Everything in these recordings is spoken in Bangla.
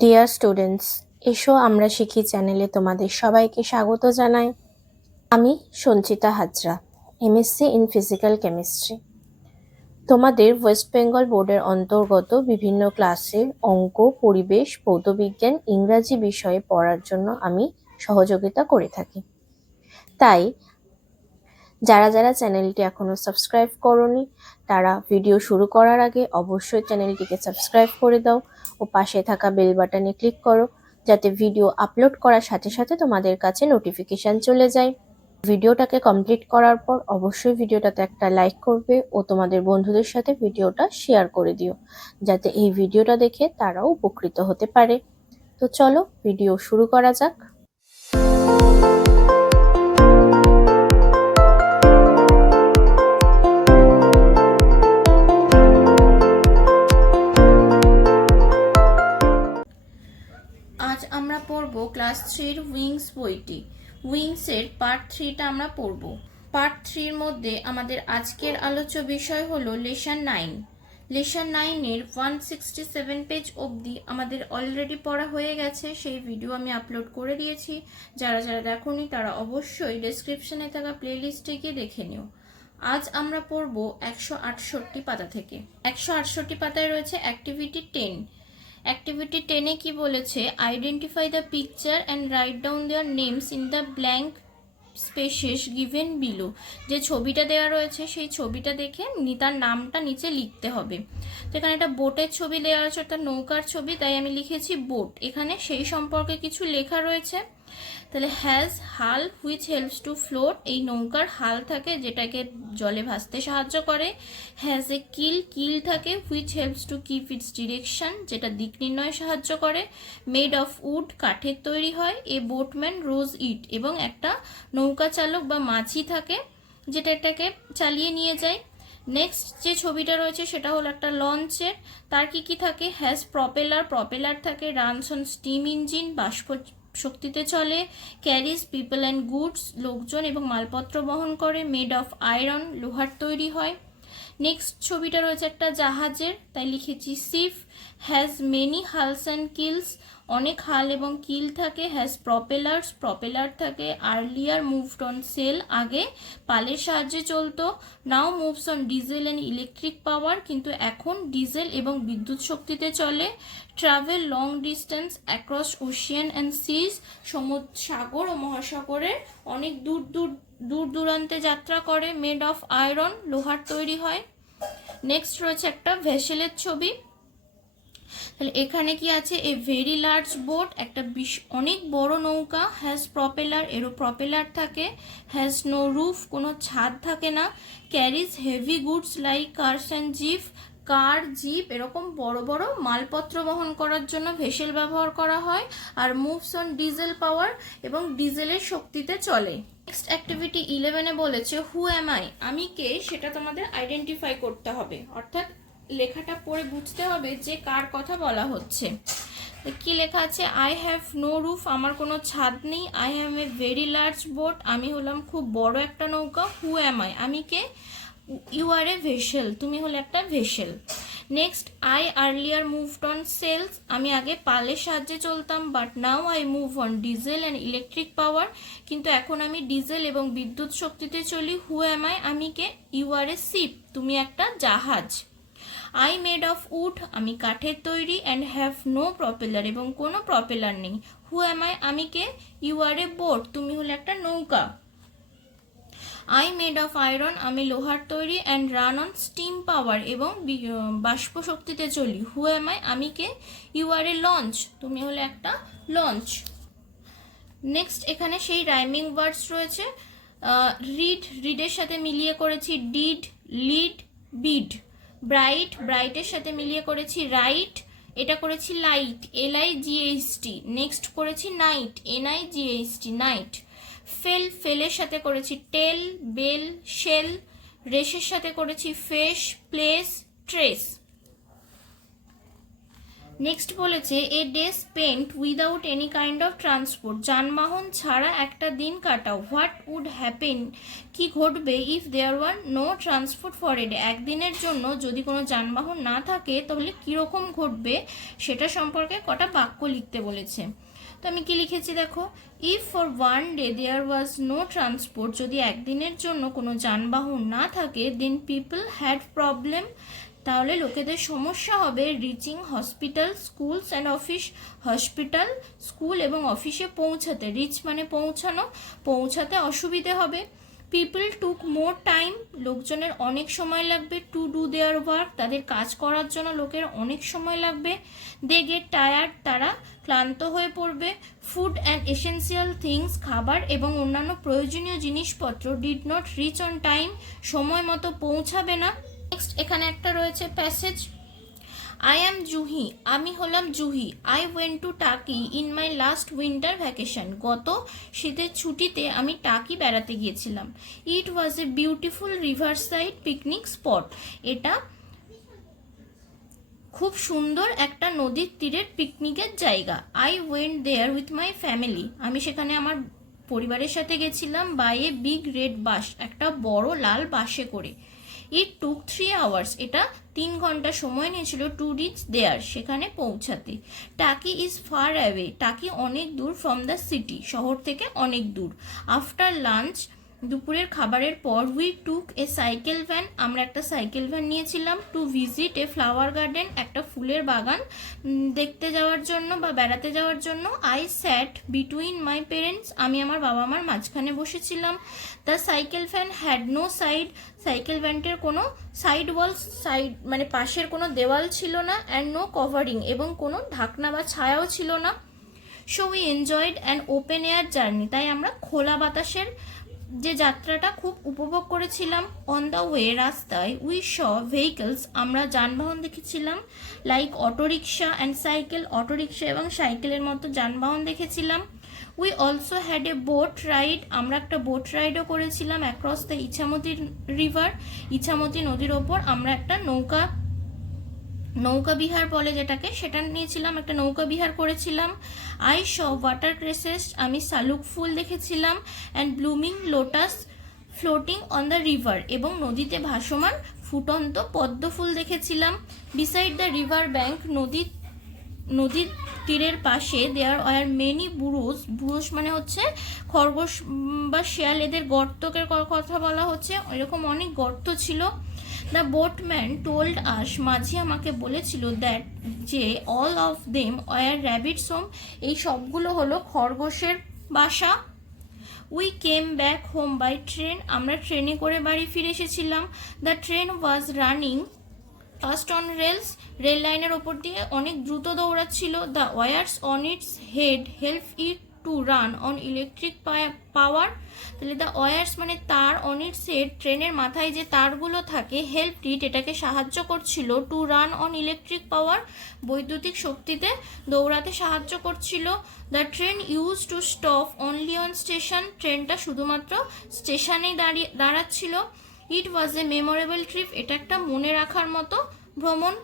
ডিয়ার স্টুডেন্টস, এসো আমরা শিখি চ্যানেলে তোমাদের সবাইকে স্বাগত জানাই। আমি Sanchita Hazra, MSc in physical chemistry. তোমাদের ওয়েস্ট বেঙ্গল বোর্ডের অন্তর্গত বিভিন্ন ক্লাসের অঙ্ক, পরিবেশ, ভৌতবিজ্ঞান, ইংরাজি বিষয়ে পড়ার জন্য আমি সহযোগিতা করে থাকি। তাই যারা যারা চ্যানেলটি এখনো সাবস্ক্রাইব করোনি তারা ভিডিও শুরু করার আগে অবশ্যই চ্যানেলটিকে সাবস্ক্রাইব করে দাও ও পাশে থাকা বেল বাটনে ক্লিক করো, যাতে ভিডিও আপলোড করার সাথে সাথে তোমাদের কাছে নোটিফিকেশন চলে যায়। ভিডিওটাকে কমপ্লিট করার পর অবশ্যই ভিডিওটাতে একটা লাইক করবে ও তোমাদের বন্ধুদের সাথে ভিডিওটা শেয়ার করে দিও, যাতে এই ভিডিওটা দেখে তারাও উপকৃত হতে পারে। তো চলো ভিডিও শুরু করা যাক। আজ আমরা পড়ব ক্লাস 3-র উইংস বইটি। উইংসের পার্ট 3টা আমরা পড়ব। পার্ট 3-র মধ্যে আমাদের আজকের আলোচ্য বিষয় হলো লেসন 9। লেসন 9-এর 167 পেজ অবধি আমাদের অলরেডি পড়া হয়ে গেছে, সেই ভিডিও আমি আপলোড করে দিয়েছি। যারা যারা দেখোনি তারা অবশ্যই ডেসক্রিপশনে থাকা প্লেলিস্টে গিয়ে দেখে নিও। আজ আমরা পড়ব 168 পাতা থেকে। 168 পাতায় রয়েছে অ্যাক্টিভিটি 10। অ্যাক্টিভিটি 10-এ কি বলেছে? Identify the picture and write down their names in the blank spaces given below. যে ছবিটা দেওয়া রয়েছে সেই ছবিটা দেখে তার নামটা নিচে লিখতে হবে। তো এখানে একটা বোটের ছবি দেওয়া আছে, অর্থাৎ নৌকার ছবি, তাই আমি লিখেছি বোট। এখানে সেই সম্পর্কে কিছু লেখা রয়েছে। তাহলে হ্যাজ হাল হুইচ হেল্পস টু ফ্লোট, এই নৌকার হাল থাকে যেটাকে জলে ভাসতে সাহায্য করে। হ্যাজ এ কিল, কিল থাকে which helps to keep it's direction, যেটা দিক নির্ণয়ে সাহায্য করে। মেড অফ উড, কাঠের তৈরি হয়। এ বোটম্যান রোজ ইট, এবং একটা নৌকা চালক বা মাঝি থাকে যেটা এটাকে চালিয়ে নিয়ে যায়। নেক্সট যে ছবিটা রয়েছে সেটা হলো একটা লঞ্চের। তার কি কি থাকে? হ্যাজ প্রপেলার, প্রপেলার থাকে। রানস অন স্টিম ইঞ্জিন, বাষ্প শক্তিতে চলে। ক্যারিজ পিপল অ্যান্ড গুডস, লোকজন এবং মালপত্র বহন করে। মেড অফ আয়রন, লোহার তৈরি হয়। নেক্সট ছবিটা রয়েছে একটা জাহাজের, তাই লিখেছি ship. Has many hulls and keels, অনেক হাল এবং কিল থাকে। হ্যাজ প্রপেলার্স, প্রপেলার থাকে। আর্লিয়ার মুভড অন সেল, আগে পালের সাহায্যে চলতো। Now moves on diesel and electric power, কিন্তু এখন ডিজেল এবং বিদ্যুৎ শক্তিতে চলে। Travel long distance across ocean and seas, সাগর ও মহাসাগরের অনেক দূর দূরান্তে যাত্রা করে। মেড অফ আয়রন, লোহার তৈরি হয়। নেক্সট রয়েছে একটা ভেসেলের ছবি। তাহলে এখানে কি আছে? এ ভেরি লার্জ বোট, একটা অনেক বড় নৌকা। হ্যাজ প্রপেলার, এরও প্রপেলার থাকে। হ্যাজ নো রুফ, কোনো ছাদ থাকে না। Carries heavy goods like cars and jeep, car, jeep এরকম বড় বড় মালপত্র বহন করার জন্য ভেসেল ব্যবহার করা হয়। আর মুভস অন ডিজেল পাওয়ার, এবং ডিজেলের শক্তিতে চলে। নেক্সট অ্যাক্টিভিটি 11-এ বলেছে হু অ্যাম আই, আমি কে সেটা তোমাদের আইডেন্টিফাই করতে হবে, অর্থাৎ লেখাটা পড়ে বুঝতে হবে যে কার কথা বলা হচ্ছে। কি লেখা আছে? আই হ্যাভ নো রুফ, আমার কোনো ছাদ নেই। I have a very large boat, আমি হলাম খুব বড় একটা নৌকা। হু অ্যাম আই, আমি কে? ইউ আর এ ভেসেল, তুমি হলে একটা vessel. Next, I earlier moved on sails, আমি আগে পালের সাহায্যে চলতাম। But now I move on diesel and electric power, কিন্তু এখন আমি ডিজেল এবং বিদ্যুৎ শক্তিতে চলি। হু অ্যাম আই, আমি কে? ইউ আর এ শিপ, তুমি একটা জাহাজ। আই মেড অফ উড, আমি কাঠের তৈরি। অ্যান্ড হ্যাভ নো প্রপেলার, এবং কোনো প্রপেলার নেই। হু অ্যাম আই, আমি কে? ইউ আর এ বোট, তুমি হলে একটা নৌকা। আই মেড অফ আয়রন, আমি লোহার তৈরি। অ্যান্ড রান অন স্টিম পাওয়ার, এবং বাষ্প শক্তিতে চলি। হু অ্যাম আই, আমি কে? ইউ আর এ লঞ্চ, তুমি হলে একটা লঞ্চ। নেক্সট এখানে সেই রাইমিং ওয়ার্ডস রয়েছে। রিড, রিডের সাথে মিলিয়ে করেছি ডিড, লিড, বিড। ব্রাইট, ব্রাইটের সাথে মিলিয়ে করেছি রাইট, এটা করেছি লাইট, LIGHT। নেক্সট করেছি নাইট, NIGHT, নাইট। ফেল, ফেলের সাথে করেছি টেল, বেল, শেল। রেসের সাথে করেছি ফেস, প্লেস, ট্রেস। নেক্সট বলেছে a day spent without any kind of transport, যানবাহন ছাড়া একটা দিন কাটাও। হোয়াট উড হ্যাপেন, কি ঘটবে, if there were no transport for a day, একদিনের জন্য যদি কোনো যানবাহন না থাকে তাহলে কীরকম ঘটবে সেটা সম্পর্কে কটা বাক্য লিখতে বলেছে। তো আমি কি লিখেছি দেখো, if for one day there was no transport, যদি একদিনের জন্য কোনো যানবাহন না থাকে, দেন পিপল হ্যাড প্রবলেম, তাহলে লোকেদের সমস্যা হবে reaching hospital, schools and office, hospital, school এবং অফিসে পৌঁছাতে, রিচ মানে পৌঁছানো, পৌঁছাতে অসুবিধে হবে। পিপল টুক মোর টাইম, লোকজনের অনেক সময় লাগবে, টু ডু দেয়ার ওয়ার্ক, তাদের কাজ করার জন্য লোকের অনেক সময় লাগবে। দে গেট টায়ার্ড, তারা ক্লান্ত হয়ে পড়বে। ফুড অ্যান্ড এসেন্সিয়াল থিংস, খাবার এবং অন্যান্য প্রয়োজনীয় জিনিসপত্র, did not rich on time, সময় মতো পৌঁছাবে না। নেক্সট এখানে একটা রয়েছে প্যাসেজ, আই অ্যাম জুহি, আমি হলাম Juhi. I went to Taki in my last winter vacation, গত শীতের ছুটিতে আমি টাকি বেড়াতে গিয়েছিলাম। It was a beautiful riverside picnic spot, এটা খুব সুন্দর একটা নদীর তীরের পিকনিকের জায়গা। I went there with my family, আমি সেখানে আমার পরিবারের সাথে গেছিলাম। By a big red bus, একটা বড় লাল বাসে করে। ইট টুক 3 আওয়ার্স, এটা 3 ঘন্টা সময় নিয়েছিল। টু রিচ দেয়ার, সেখানে পৌঁছাতে। টাকি ইজ ফার অ্যাওয়ে, টাকি অনেক দূর। ফ্রম দ্য সিটি, শহর থেকে অনেক দূর। আফটার লাঞ্চ, দুপুরের খাবারের পর। We took a cycle van, আমরা একটা সাইকেল ভ্যান নিয়েছিলাম। To visit a flower garden, একটা ফুলের বাগান দেখতে যাওয়ার জন্য বা বেড়াতে যাওয়ার জন্য। I sat between my parents, আমি আমার বাবা মার মাঝখানে বসেছিলাম। The cycle van had no side, cycle ভ্যানটির কোনো সাইড ওয়াল, সাইড মানে পাশের কোনো দেওয়াল ছিল না। অ্যান্ড নো কভারিং, এবং কোনো ঢাকনা বা ছায়াও ছিল না। So we enjoyed an open air journey, তাই আমরা খোলা বাতাসের যে যাত্রাটা খুব উপভোগ করেছিলাম। অন দ্য ওয়ে, রাস্তায়। উই শ ভেহিকলস, আমরা যানবাহন দেখেছিলাম। Like autorickshaw and cycle, autorickshaw এবং সাইকেলের মতো যানবাহন দেখেছিলাম। We also had a boat ride, আমরা একটা বোট রাইডও করেছিলাম। Across the Ichamati river, Ichamati নদীর ওপর আমরা একটা নৌকা বিহার বলে যেটাকে, সেটা নিয়েছিলাম, একটা নৌকা বিহার করেছিলাম। আই শ ওয়াটার ক্রেসেস, আমি শালুক ফুল দেখেছিলাম। And blooming lotus floating on the river, এবং নদীতে ভাসমান ফুটন্ত পদ্ম ফুল দেখেছিলাম। বিসাইড দ্য রিভার ব্যাঙ্ক, নদীর তীরের পাশে। দেয়ার আর মেনি বুরুস, বুরুস মানে হচ্ছে খরগোশ বা শিয়াল, এদের গর্তকের কথা বলা হচ্ছে, এরকম অনেক গর্ত ছিল। দ্য বোটম্যান টোল্ড আস, মাঝি আমাকে বলেছিল, দ্যাট যে all of them were rabbits home, এই সবগুলো হলো খরগোশের বাসা। We came back home by train, আমরা ট্রেনে করে বাড়ি ফিরে এসেছিলাম। The train was running fast on rails, rail লাইনের ওপর দিয়ে অনেক দ্রুত দৌড়াচ্ছিল। The wires on its head help it to run on electric power, তাহলে দ্য ওয়ার্স মানে তার, অন ইটস হেড ট্রেনের মাথায় যে তারগুলো থাকে, হেল্প ইট এটাকে সাহায্য করছিল, টু রান অন ইলেকট্রিক পাওয়ার বৈদ্যুতিক শক্তিতে দৌড়াতে সাহায্য করছিল। The train use to stop only on station, ট্রেনটা শুধুমাত্র স্টেশনেই দাঁড়াচ্ছিল। ইট ওয়াজ এ মেমোরেবল ট্রিপ, এটা একটা মনে রাখার মতো ভ্রমণ।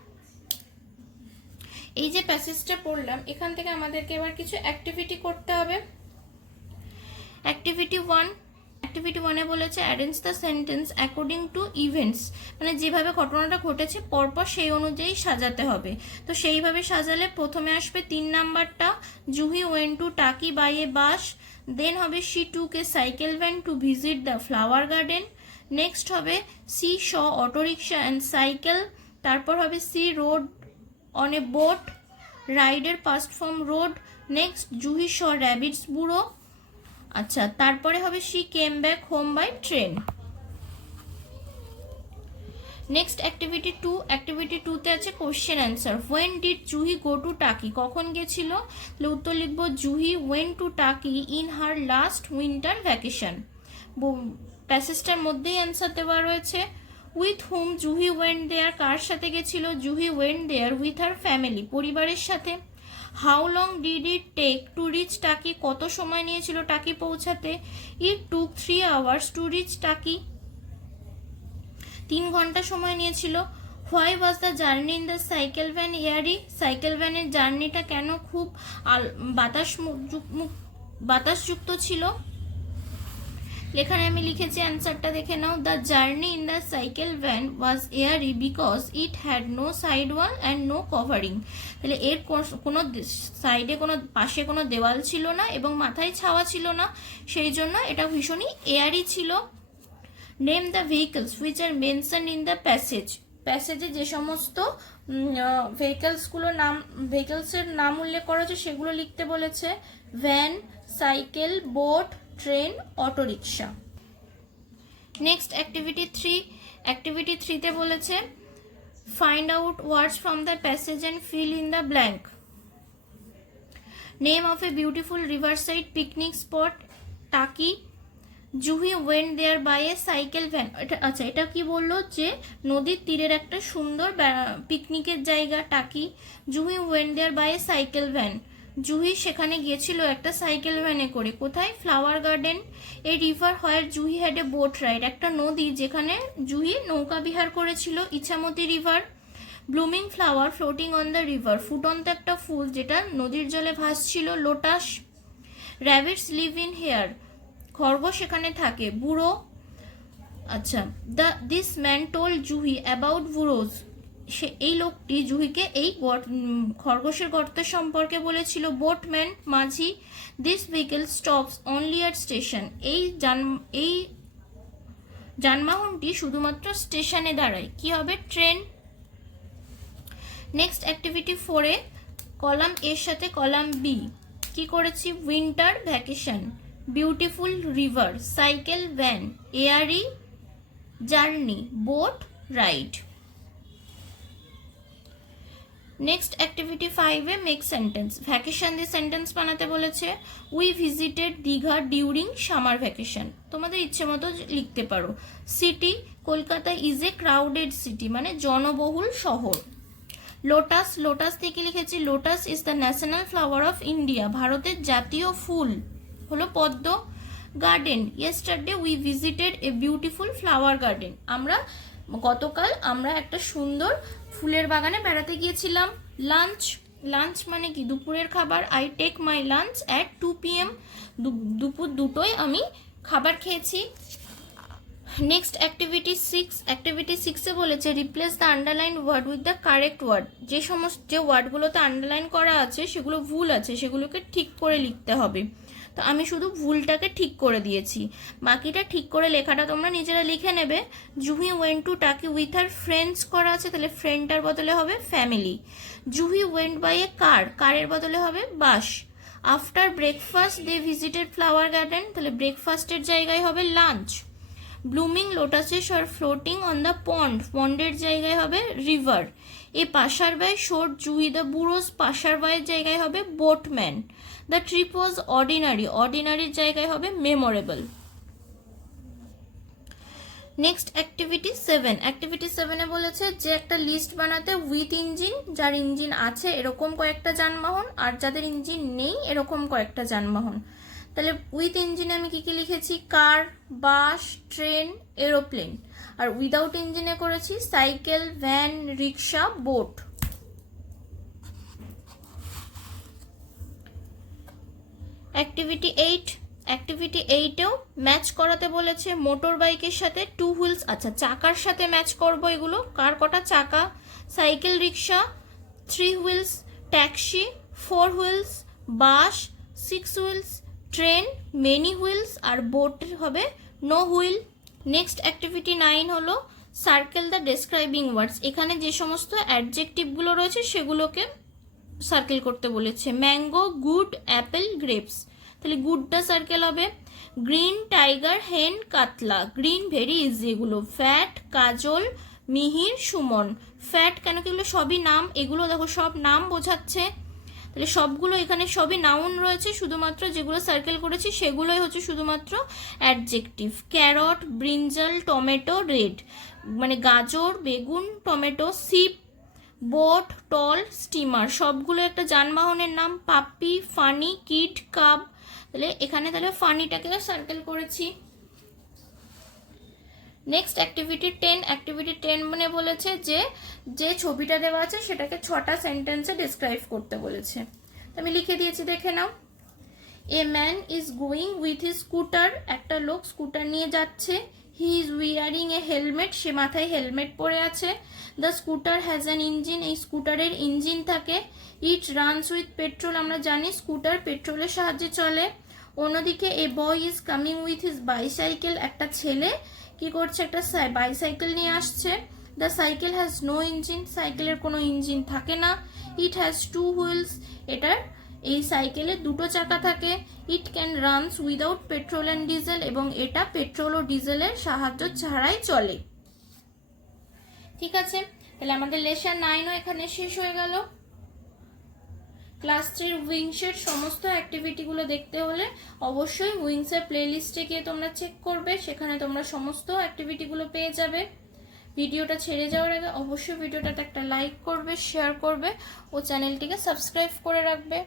এই যে প্যাসেজটা পড়লাম, এখান থেকে আমাদেরকে এবার কিছু অ্যাক্টিভিটি করতে হবে। অ্যাক্টিভিটি 1, অ্যাক্টিভিটি 1-এ বলেছে arrange the sentence according to events, মানে যেভাবে ঘটনাটা ঘটেছে পরপর সেই অনুযায়ী সাজাতে হবে। তো সেইভাবে সাজালে প্রথমে আসবে 3 নাম্বারটা, Juhi went to Taki by a bus. Then হবে she took a cycle van to visit the flower garden. Next হবে she saw auto rickshaw and cycle. তারপর হবে she rode on a boat, রাইডের past from road. Next Juhi saw rabbits burrow. আচ্ছা, তারপরে হবে she came back home by train. Next activity 2, activity 2-তে আছে question answer. When did Juhi go to Taki, কখন গেছিল, তাহলে উত্তর লিখবো Juhi went to Taki in her last winter vacation. প্যাসেজটার মধ্যেই অ্যান্সার দেওয়া রয়েছে। With whom Juhi went there, কার সাথে গেছিল, Juhi went there with her family, পরিবারের সাথে। How long did it take to reach Taki, কত সময় নিয়েছিল টাকি পৌঁছাতে। It took 3 hours to reach Taki, 3 ঘন্টা সময় নিয়েছিল। Why was the journey in the cycle van airy? Cycle ভ্যানের জার্নিটা কেন খুব বাতাসযুক্ত ছিল? এখানে আমি লিখেছি, অ্যান্সারটা দেখে নাও। The journey in the cycle van was airy because it had no side wall and no covering. তাহলে এর কোনো সাইডে কোনো পাশে কোনো দেওয়াল ছিল না এবং মাথায় ছাওয়া ছিল না, সেই জন্য এটা ভীষণই এয়ারি ছিল। Name the vehicles which are mention in the প্যাসেজে যে সমস্ত ভেহিকলসের নাম উল্লেখ করা হচ্ছে সেগুলো লিখতে বলেছে। Van, cycle, boat, train, auto rickshaw. Next activity 3তে বলেছে find out words from the passage and fill in the blank. Name of a beautiful riverside picnic spot, Taki. Juhi went there by a cycle van. আচ্ছা, এটা কি বললো? যে নদীর তীরের একটা সুন্দর পিকনিকের জায়গা Taki. Juhi went there by a cycle van. Juhi সেখানে গিয়েছিল একটা সাইকেল ভ্যানে করে। কোথায়? Flower garden. A river where Juhi had a boat ride. একটা নদী যেখানে জুহি নৌকা বিহার করেছিল, Ichamati river. Blooming flower floating on the river. ফুটন্ত একটা ফুল যেটা নদীর জলে ভাসছিল, lotus. Rabbits live in here. খরগোশ সেখানে থাকে, বুড়ো। আচ্ছা, this man told Juhi about burrows. এই লোকটি জুহিকে এই খরগোশের গর্তের সম্পর্কে বলেছিল। বোটম্যান, মাঝি। This vehicle stops only at station. এই যানবাহনটি শুধুমাত্র স্টেশনে দাঁড়ায়। কি হবে? ট্রেন। নেক্সট অ্যাক্টিভিটি 4-এ কলাম এর সাথে কলাম বি কি করেছি? Winter vacation, beautiful river, cycle van, airy journey, boat ride. Next activity 5-এ মেক সেন্টেন্স। ভ্যাকেশন দিয়ে সেন্টেন্স বানাতে বলেছে। We visited Digha during summer vacation. তোমাদের ইচ্ছে মতো লিখতে পারো। City, Kolkata is a crowded city, মানে জনবহুল শহর। লোটাস থেকে লিখেছি lotus is the national flower of India. ভারতের জাতীয় ফুল হলো পদ্ম। Garden, yesterday we visited a beautiful flower garden. গতকাল আমরা একটা সুন্দর ফুলের বাগানে বেড়াতে গিয়েছিলাম। লাঞ্চ মানে কি? দুপুরের খাবার। I take my lunch at 2 PM। দুপুর 2টোয় আমি খাবার খেয়েছি। নেক্সট অ্যাক্টিভিটি 6-এ বলেছে replace the underline word with the correct word. যে ওয়ার্ডগুলোতে আন্ডারলাইন করা আছে সেগুলো ভুল আছে, সেগুলোকে ঠিক করে লিখতে হবে। তো আমি শুধু ভুলটাকে ঠিক করে দিয়েছি, বাকিটা ঠিক করে লেখাটা তোমরা নিজেরা লিখে নেবে। Juhi went to Taki with her friends করা আছে, তাহলে ফ্রেন্ডটার বদলে হবে family. Juhi went by a কারের বদলে হবে bus. After breakfast they visited flower garden, তাহলে ব্রেকফাস্টের জায়গায় হবে lunch. Blooming lotuses are floating on the পন্ডের জায়গায় হবে river. A passer by showed Juhi the burrows, passer বাইয়ের জায়গায় হবে বোটম্যান। দ্য ট্রিপ ওয়াজ অর্ডিনারির জায়গায় হবে মেমোরেবল। নেক্সট অ্যাক্টিভিটি 7-এ বলেছে যে একটা লিস্ট বানাতে উইথ ইঞ্জিন, যার ইঞ্জিন আছে এরকম কয়েকটা যানবাহন, আর যাদের ইঞ্জিন নেই এরকম কয়েকটা যানবাহন। তাহলে উইথ ইঞ্জিনে আমি কি লিখেছি? কার, বাস, ট্রেন, এরোপ্লেন। আর উইদাউট ইঞ্জিনে করেছি সাইকেল, ভ্যান, রিক্সা, বোট। অ্যাক্টিভিটি 8-এও ম্যাচ করাতে বলেছে মোটর বাইকের সাথে 2 হুইলস। আচ্ছা, চাকার সাথে ম্যাচ করবো এগুলো। কার কটা চাকা? সাইকেল, রিক্সা 3 হুইলস, ট্যাক্সি 4 হুইলস, বাস 6 হুইলস, ট্রেন মেনি হুইলস, আর বোট হবে নো হুইল। নেক্সট অ্যাক্টিভিটি 9 হলো সার্কেল দ্য ডেসক্রাইবিং ওয়ার্ডস। এখানে যে সমস্ত অ্যাডজেক্টিভগুলো রয়েছে সেগুলোকে সার্কেল করতে বলেছে। Mango, good, Apple, grapes. তাহলে গুডটা সার্কেল হবে। গ্রিন, টাইগার, হেন, কাতলা। গ্রিন ভেরি ইজি এগুলো। ফ্যাট, কাজল, মিহির, সুমন। ফ্যাট কেন কি? এগুলো সবই নাম, এগুলো দেখো সব নাম বোঝাচ্ছে। তাহলে সবগুলো এখানে সবই নাউন রয়েছে, শুধুমাত্র যেগুলো সার্কেল করেছি সেগুলোই হচ্ছে শুধুমাত্র adjective. Carrot, brinjal, tomato, red মানে গাজর, বেগুন, টমেটো। সিপ, বোট, টল, স্টিমার সবগুলো একটা যানবাহনের নাম। পাপ্পি, ফানি, কিড, কাব। তাহলে এখানে ফানিটাকে সার্কেল করেছি। নেক্সট অ্যাক্টিভিটি 10, অ্যাক্টিভিটি 10 মানে বলেছে যে যে ছবিটা দেওয়া আছে সেটাকে 6টা সেন্টেন্সে ডিসক্রাইব করতে বলেছে। আমি লিখে দিয়েছি, দেখে নাও। A man is going with his scooter, একটা লোক স্কুটার নিয়ে যাচ্ছে। He is wearing a helmet, সে মাথায় হেলমেট পরে আছে। The scooter has an engine, এই স্কুটারের ইঞ্জিন থাকে। ইট রানস উইথ পেট্রোল, আমরা জানি স্কুটার পেট্রোলের সাহায্যে চলে। অন্যদিকে a boy is coming with his bicycle, একটা ছেলে কি করছে, একটা বাইসাইকেল নিয়ে আসছে। The cycle has no engine, সাইকেলের কোনো ইঞ্জিন থাকে না। ইট হ্যাজ টু হুইলস, এটার এই সাইকেলে দুটো চাকা থাকে। It can runs without petrol and diesel, এবং এটা পেট্রোল ও ডিজেলের সাহায্য ছাড়াই চলে। ঠিক আছে, তাহলে আমাদের লেসন 9ও এখানে শেষ হয়ে গেল। ক্লাস 3 উইংসের সমস্ত অ্যাক্টিভিটিগুলো দেখতে হলে অবশ্যই উইংসের প্লেলিস্টে গিয়ে তোমরা চেক করবে, সেখানে তোমরা সমস্ত অ্যাক্টিভিটিগুলো পেয়ে যাবে। ভিডিওটা ছেড়ে যাওয়ার আগে অবশ্যই ভিডিওটাতে একটা লাইক করবে, শেয়ার করবে ও চ্যানেলটিকে সাবস্ক্রাইব করে রাখবে।